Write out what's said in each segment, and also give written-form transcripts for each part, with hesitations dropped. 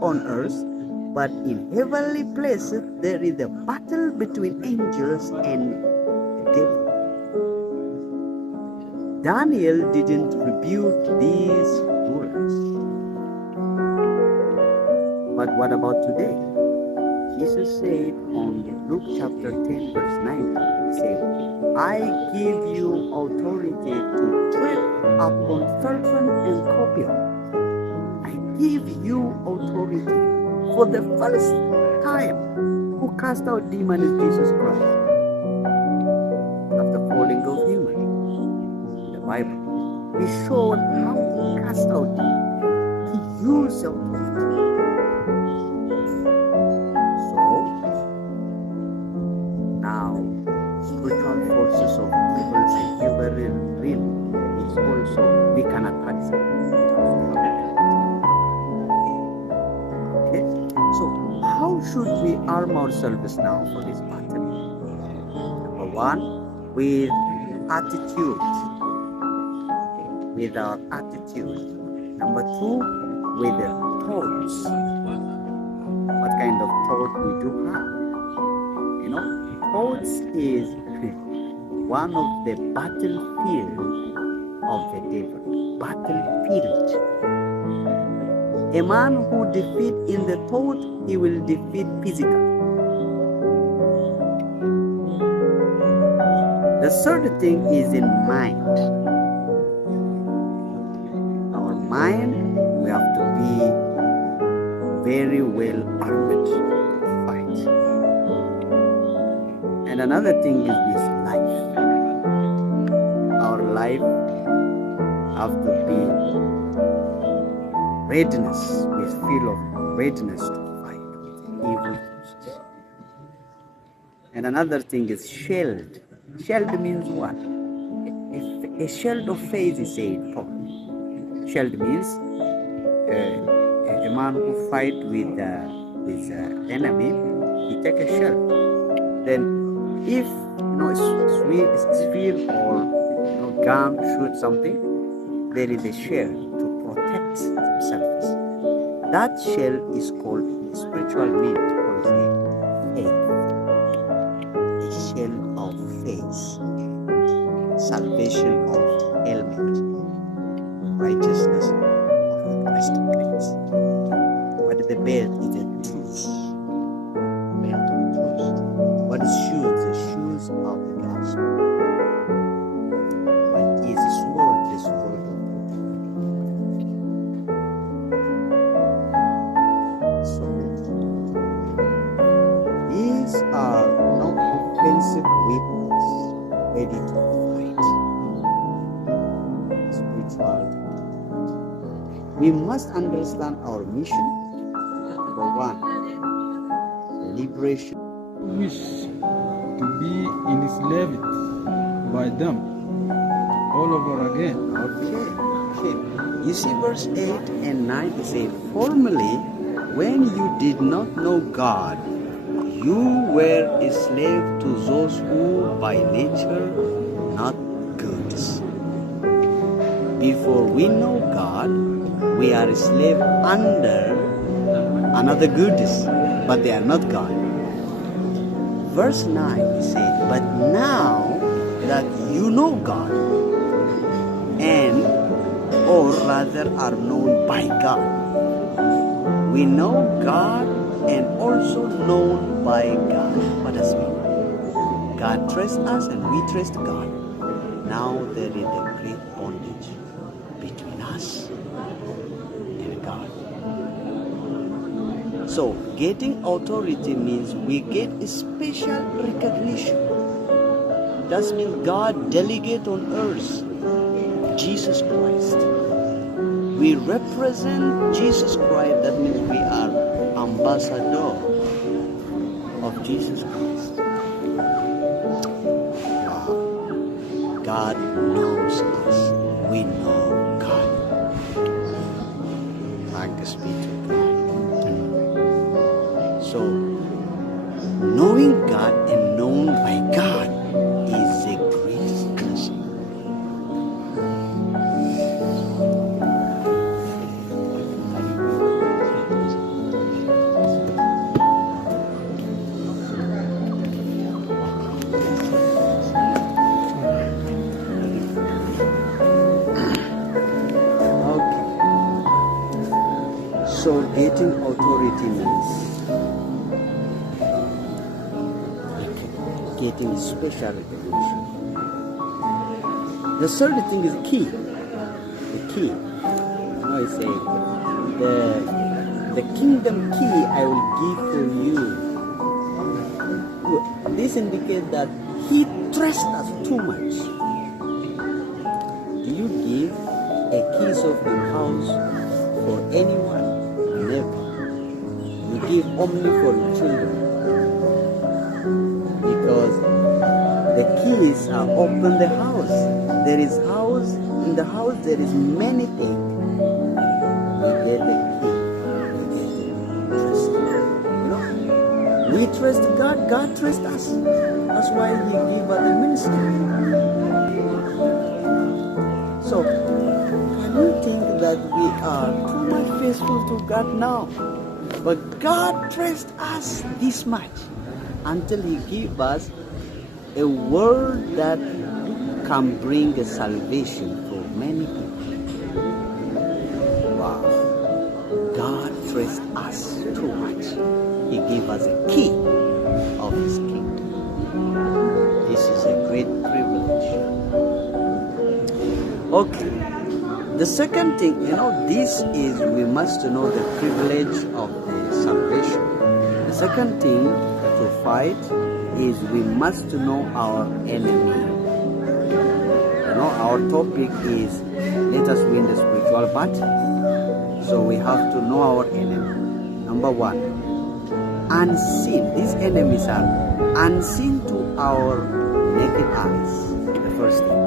on earth, but in heavenly places there is a battle between angels and the devil. Daniel didn't rebuke these rulers. But what about today? Jesus said on Luke chapter 10 verse 9, he said, I give you authority to tread upon serpent and scorpion. I give you authority. For the first time, who cast out demons is Jesus Christ. After falling of human, in the Bible, he showed how he cast out demons. He used authority. Now, spiritual forces of evil and human realm is also, we can attack them. Okay, so how should we arm ourselves now for this battle? Number one, with attitude, with our attitude. Number two, with the thoughts. What kind of thought we do have? You know, thoughts is one of the battlefield of the devil. Battlefield. A man who defeats in the thought, he will defeat physically. The third thing is in mind. Our mind, we have to be very well armed to fight. And another thing is this life. Our life have to be readiness, with feel of readiness to fight with evil forces. And another thing is shield. Shield means what? A shield of faith is said. Shield means a man who fight with his enemy, he take a shield. Then if spear or gun shoot something, there is a shield to protect themselves. That shield is called spiritual meat, called faith. A shield of faith, salvation of helmet, righteousness of the breastplate. What is the belt? Is a truth. Belt of truth. What is shoes? The shoes of the gospel. What is the sword? The sword of God. So these are no offensive weapons ready to fight. Spiritual. We must understand our mission. Number one, liberation. Wish to be enslaved by them all over again. Okay. You see verse 8 and 9, it says, formerly, when you did not know God, you were a slave to those who by nature not good. Before we know God, we are a slave under another goodness, but they are not God. Verse 9 it says, but now that you know God, and or rather are known by God. We know God and also known by God. What does it mean? God trusts us and we trust God. Now there is a great bondage between us and God. So getting authority means we get a special recognition. That means God delegate on earth Jesus Christ. We represent Jesus Christ. That means we are ambassador of Jesus Christ. God knows us. We know God. Thanks be to God. So, knowing God and known by God is a great blessing. So getting authority means getting special recognition. The third thing is key. The key. I say the kingdom key I will give for you. This indicates that he trusts us too much. Do you give a keys of your house for anyone? Never. You give only for your children. Because the keys are open the house. There is house, in the house there is many things. We get the key. We get the trust. We trust God, God trusts us. That's why He gave us the ministry. So, can you think that we are too much faithful to God now? But God trusts us this much until He gives us a word that can bring a salvation for many people. Wow. God trusts us too much. He gave us a key of His kingdom. This is a great privilege. Okay. The second thing, this is we must know the privilege of the salvation. The second thing to fight is we must know our enemy. Our topic is let us win the spiritual battle. So we have to know our enemy. Number one, unseen. These enemies are unseen to our naked eyes. The first thing.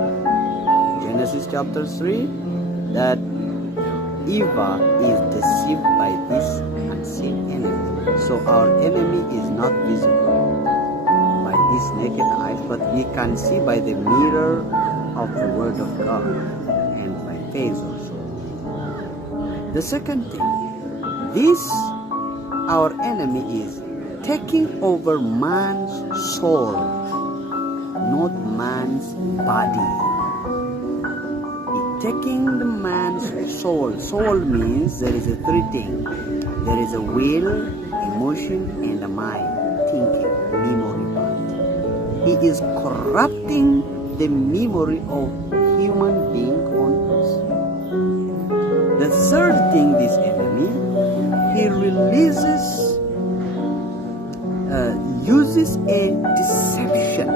Genesis chapter 3, that Eva is deceived by this unseen enemy. So our enemy is not visible by this naked eyes, but we can see by the mirror of the Word of God and by faith also. The second thing, our enemy is taking over man's soul, not man's body. Taking the man's soul. Soul means there is a three things. There is a will, emotion, and a mind, thinking, memory part. He is corrupting the memory of human being on us. The third thing, this enemy, he uses a deception.